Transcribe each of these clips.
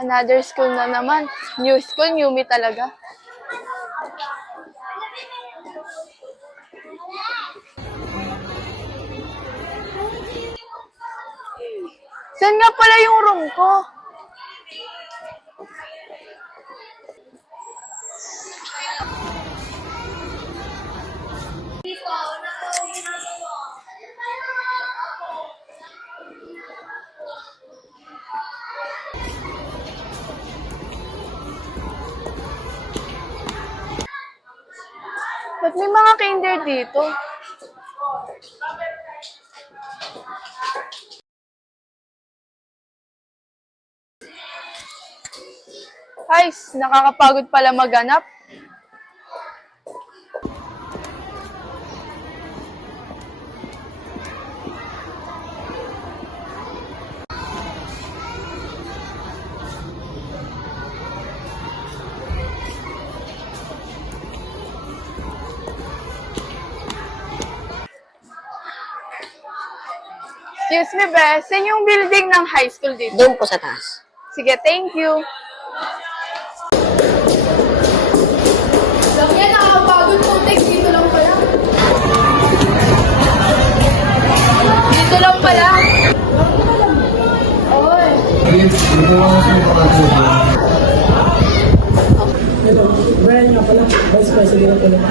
Another school na naman. New school, new me talaga. Saan nga pala yung room ko? Ba't may mga kinder dito? Guys, nakakapagod pala maghanap. Excuse me, be. Saan yung building ng high school dito? Doon po sa taas. Sige, thank you. Lang yan, nakakapagod po. Dito lang pala. Dito lang pala. Oy. Ito, Brian nga pala, Vice President ko lang.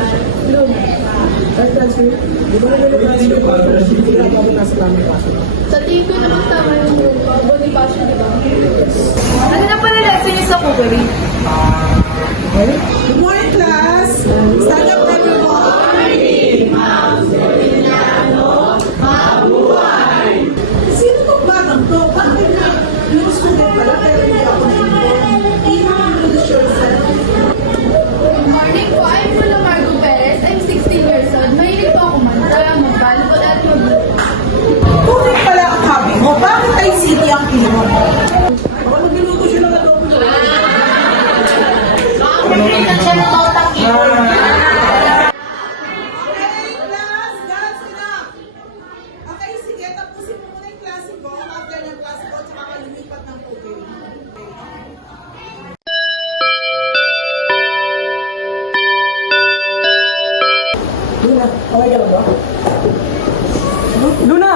Pero, kahit transfer, di ba naman yung transfer para hindi na ako nasa tamang pasok? Sa tito naman tama yung body passion, di ba? Ano na pala lesson niyo sa cookery? Good morning, class! Stand up, everyone! Sino tong batang to? Bakit na yung student pala pero hindi ako na-inform? Introduce yourself. Good morning po. I'm Lola Margo Perez. I'm 16 years old. Mahilig po ako manta, mag-volleyball at Kung pala ang hobby mo, bakit ay city ang kino? Baka magluluto siya ng adobo. Class, that's enough. Okay, sige, tapusin mo muna yung klase ko. After ng klase ko, tsaka lumipat ng tubig. Luna, okay ka lang ba? Luna!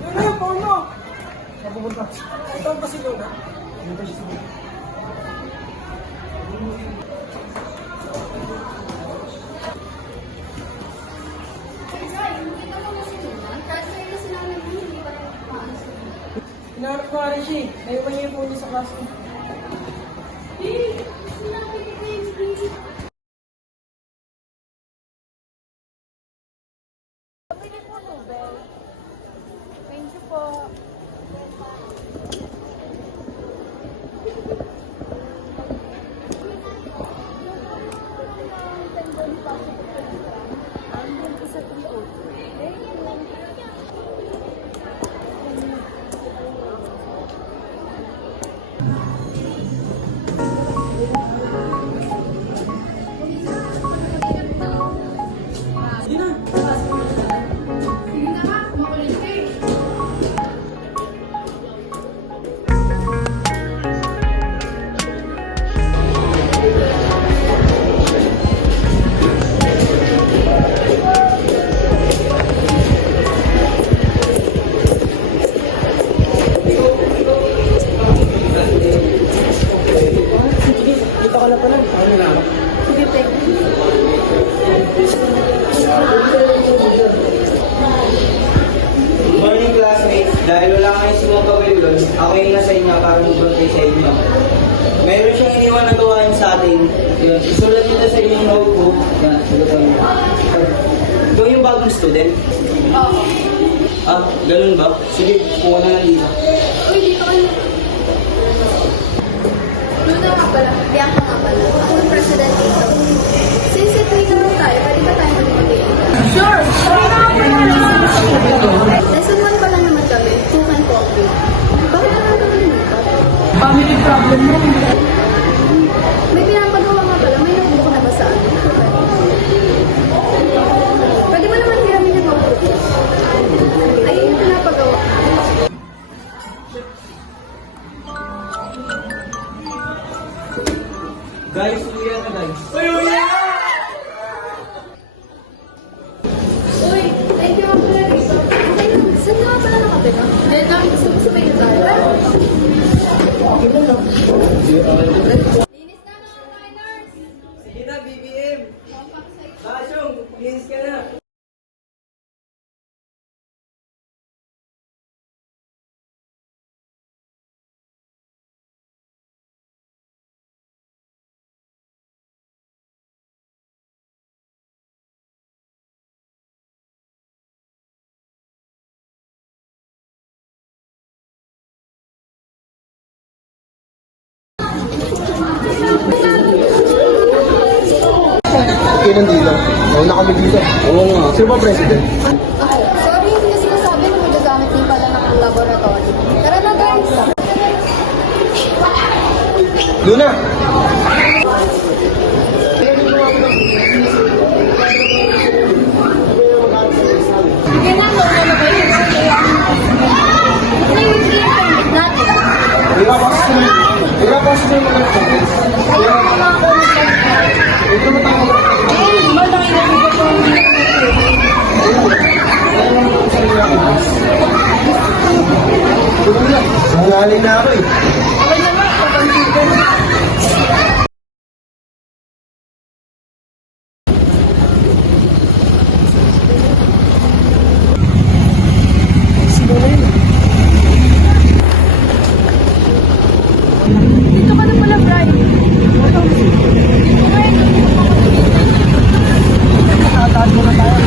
Luna, yung phone mo! Napupunta. Ito ba si Luna? Ano ba siya sa mga? Hinahanap ko nga rin siya eh. Naiwan niya yung phone niya sa classroom. Thank you po. Dito ka na pala. Ano na ako? Sige, thank you. Morning classmates, dahil wala kayo sumagawin doon, ako yung nasa inyo para mag-broadcast sa inyo. Meron siyang iniwan na gawain sa atin. Yun, isulat nito sa inyong notebook. Yan, sulatan niyo. Ikaw yung bagong student? Oo. Ah, ganun ba? Sige, kuha na lang dito. Uy, dito ka na. Luna nga pala. Bianca nga pala. Ako yung president dito. Since ito naman tayo, pwede ba tayo mag-ibig? Sure! Lesson 1 pala naman kami. Cook and coffee. Bakit naman kami dito? Family problem mo. May pinapagawa nga pala. May notebook na ba sa atin? Pwede mo naman hiramin yung notebook. Ay, yung pinapagawa. kayo nandito. Nauna kami dito. Oo nga. Sino ba president? Ay, sorry, hindi kasi nasabi na magagamit din pala ng laboratory. Tara na guys! Luna! Sige na, muna na kayo. Ito yung permit natin. Pinapasok mo yung mga comments. Kaya mga comment lang. Ito na tama ba? Nangaling na ako eh. Okay na nga, papansin na. Dito ka na pala, Brian. Dito nga eh. Nakataas mo na tayo.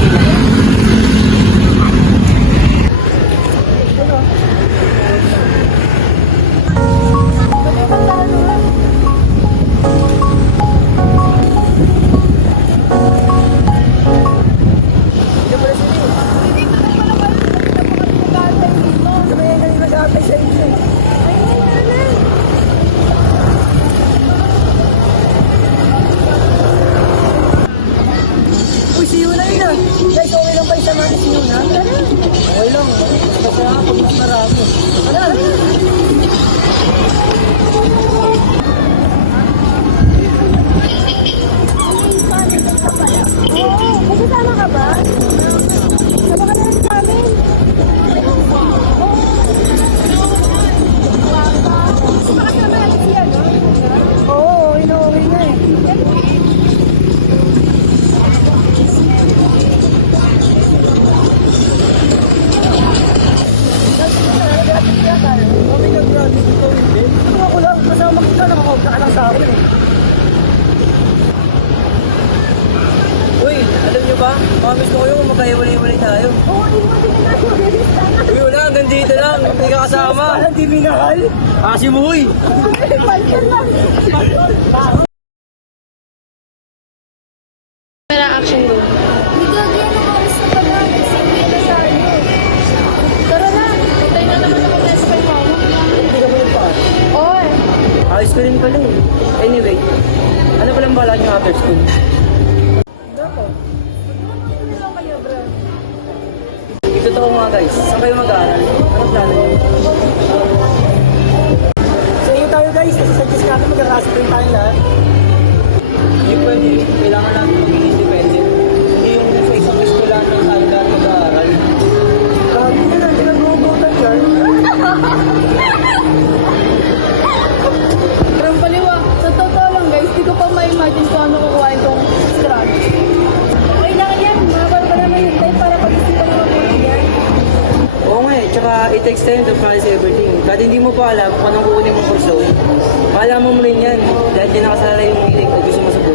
Pwede ba tayo na? Hindi ko na pala pala napakapagkakatay dito. Kaya ngayon nag-aatay sa inyo. Ayun, tara na. Uy, si Yuna yun ah. Guys, okay lang ba isamahan si Yuna? Okay lang. Basta pag mas marami. Ano? Oo, kasama ka ba? Sama ka na rin sa amin. Makasama natin siya, no? Oo, inuwi na eh. Okay na, bro. Ikaw hindi. Kung ako lang, kasama kita, nakakauta ka lang sa akin eh. Uy, alam nyo ba? Baka gusto ko yung magkahiwalay-walay tayo. Oo, hindi mo din na. Uy, wala, hanggang dito lang. Hindi ka kasama. Parang di minahal. Kasi mo, uy. Pera action go. Dito, diyan ang oras na pala. Sige na tayo. Tara na. Tayo na naman ako sa kay mama. Hindi ka mo yung pa. Oy. Ayos ko rin pala eh. Anyway, ano palang bala nyo after school? Totoo nga guys, saan kayo mag-aaral? Anong plano nyo? Sa iyo tayo guys, kasi sa Diyos natin mag-arasip rin tayo lahat. Hindi pwede, kailangan natin maging independent. Hindi yung sa isang eskwelahan lang tayo lahat mag-aaral. Grabe na lang, pinag-uubutan dyan. Parang paliwa. Sa totoo lang guys, di ko pa ma-imagine kung ano kukuhain tong scratch. Okay lang yan. Mahal pa naman yung time para pag-isipan naman mo yan. Oo nga eh, tsaka it takes time to practice everything. Kahit hindi mo pa alam kung anong kukunin mong kurso, malaman mo rin yan dahil di nakasalalay yung hilig at gusto mo sa buhay.